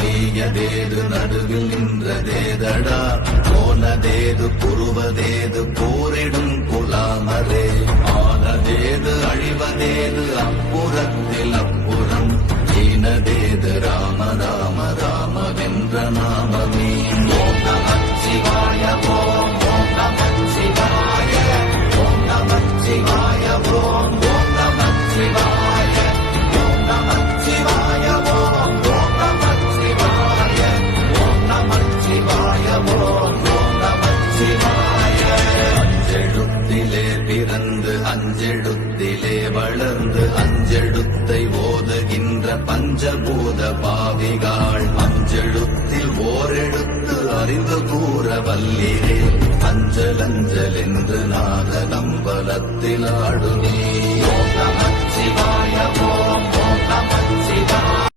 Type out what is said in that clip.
நீயதேது நடுவில் நின்றதேதடா போனதேது புருவதேது போரிடும் புலாமரே ஆனதேது அழிவதேது அப்புறத்தில் அப்புறம் ஈனதேது ராம ராம ராமவென்ற நாமமே ஓம் நமः சிவாய ஓம் ஓம் நமः சிவாய ஓம் நமः சிவாய ஓம் ஓம் நமः சிவாய ஓம் நமः சிவாய ஓம் ஓம் நமः சிவாய ஓம் நமः சிவாய ஓம் ஓம் நமः சிவாய அஞ்செழுத்திலே பிறந்து அஞ்செழுத்திலே வளர்ந்து அஞ்செழுத்தை ஓதுகின்ற பஞ்சபூத பாவிகாள் அஞ்செழுத்தில் ஓரெழுத்து அறிந்து கூற வல்லிரே அஞ்சல் அஞ்சல் என்று நாத நம்பலத்தில் ஆடுவே ஓம் நமः சிவாய ஓம் ஓம் நமः சிவாய